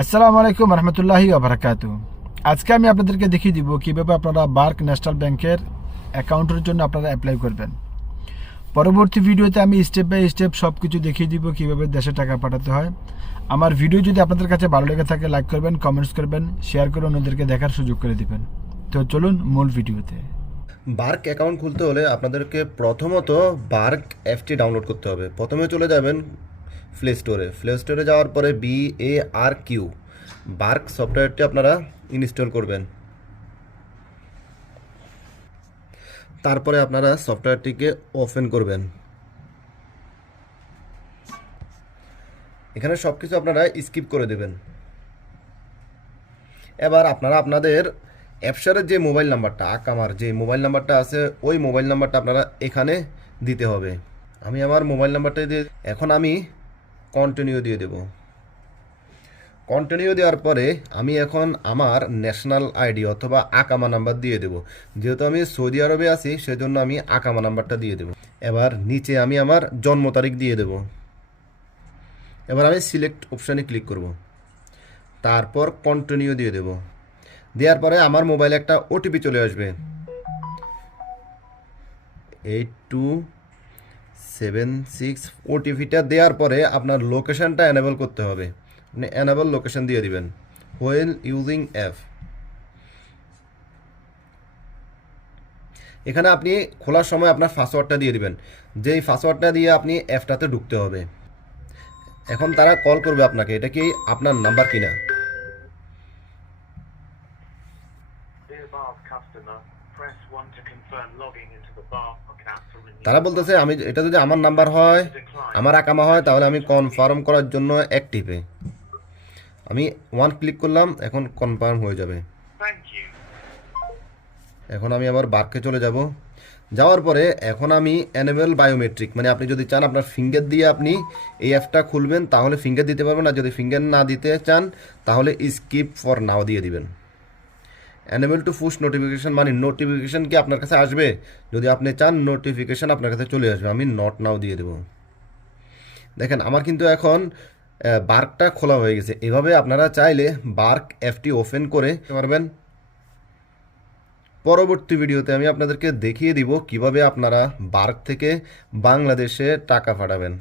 আসসালামু আলাইকুম রহমতুল্লাহি আবরাকাতু আজকে আমি আপনাদেরকে দেখিয়ে দিব কীভাবে আপনারা বার্ক ন্যাশনাল ব্যাংকের অ্যাকাউন্টের জন্য আপনারা অ্যাপ্লাই করবেন। পরবর্তী ভিডিওতে আমি স্টেপ বাই স্টেপ সব কিছু দেখিয়ে দিব কীভাবে দেশে টাকা পাঠাতে হয়। আমার ভিডিও যদি আপনাদের কাছে ভালো লেগে থাকে, লাইক করবেন, কমেন্টস করবেন, শেয়ার করে অন্যদেরকে দেখার সুযোগ করে দিবেন। তো চলুন মূল ভিডিওতে। বার্ক অ্যাকাউন্ট খুলতে হলে আপনাদেরকে প্রথমত বার্ক অ্যাপটি ডাউনলোড করতে হবে। প্রথমে চলে যাবেন প্লে স্টোরে প্লে স্টোরে যাওয়ার পরে B A R Q BARQ সফটওয়্যারটি আপনারা ইনস্টল করবেন। তারপরে আপনারা সফটওয়্যারটিকে ওপেন করবেন। এখানে সব কিছু আপনারা স্কিপ করে দেবেন। এবার আপনারা আপনাদের অ্যাপসারের যে মোবাইল নাম্বারটা আকামার যে মোবাইল নাম্বারটা আছে, ওই মোবাইল নাম্বারটা আপনারা এখানে দিতে হবে। আমি আমার মোবাইল নাম্বারটা দিয়ে এখন আমি কন্টিনিউ দিয়ে দেব। কন্টিনিউ দেওয়ার পরে আমি এখন আমার ন্যাশনাল আইডি অথবা আকামা নাম্বার দিয়ে দেব। যেহেতু আমি সৌদি আরবে আছি, সেজন্য আমি আকামা নাম্বারটা দিয়ে দেব। এবার নিচে আমি আমার জন্ম তারিখ দিয়ে দেব। এবার আমি সিলেক্ট অপশানে ক্লিক করব। তারপর কন্টিনিউ দিয়ে দেব। দেওয়ার পরে আমার মোবাইলে একটা ওটিপি চলে আসবে। এইট টু সেভেন সিক্স ওটিপিটা দেওয়ার পরে আপনার লোকেশানটা এনেবল করতে হবে। আপনি এনেবল লোকেশন দিয়ে দিবেন। হোয়েল ইউজিং অ্যাপ এখানে আপনি খোলার সময় আপনার পাসওয়ার্ডটা দিয়ে দিবেন। যেই পাসওয়ার্ডটা দিয়ে আপনি অ্যাপটাতে ঢুকতে হবে। এখন তারা কল করবে আপনাকে। এটা কি আপনার নাম্বার কিনা? Dear Barb customer, press 1 to confirm logging into the Barb account to renew. তারা বলতেছে আমি এটা যদি আমার নাম্বার হয় আমার আকামা হয় তাহলে আমি কনফার্ম করার জন্য অ্যাক্টিভে আমি ওয়ান ক্লিক করলাম এখন কনফার্ম হয়ে যাবে। এখন আমি আবার বার্কে চলে যাব। যাওয়ার পরে এখন আমি এনেবেল বায়োমেট্রিক মানে আপনি যদি চান আপনার ফিঙ্গার দিয়ে আপনি এই অ্যাপটা খুলবেন তাহলে ফিঙ্গার দিতে পারবেন আর যদি ফিঙ্গার না দিতে চান তাহলে স্কিপ ফর নাও দিয়ে দিবেন। এনেবেল টু পুশ নোটিফিকেশন মানে নোটিফিকেশন কি আপনার কাছে আসবে? যদি আপনি চান নোটিফিকেশন আপনার কাছে চলে আসবে। আমি নট নাও দিয়ে দেবো। দেখেন, আমার কিন্তু এখন বার্কটা খোলা হয়ে গেছে। এভাবে আপনারা চাইলে বার্ক অ্যাপটি ওপেন করে পারবেন। পরবর্তী ভিডিওতে আমি আপনাদেরকে দেখিয়ে দিব কীভাবে আপনারা বার্ক থেকে বাংলাদেশে টাকা পাঠাবেন।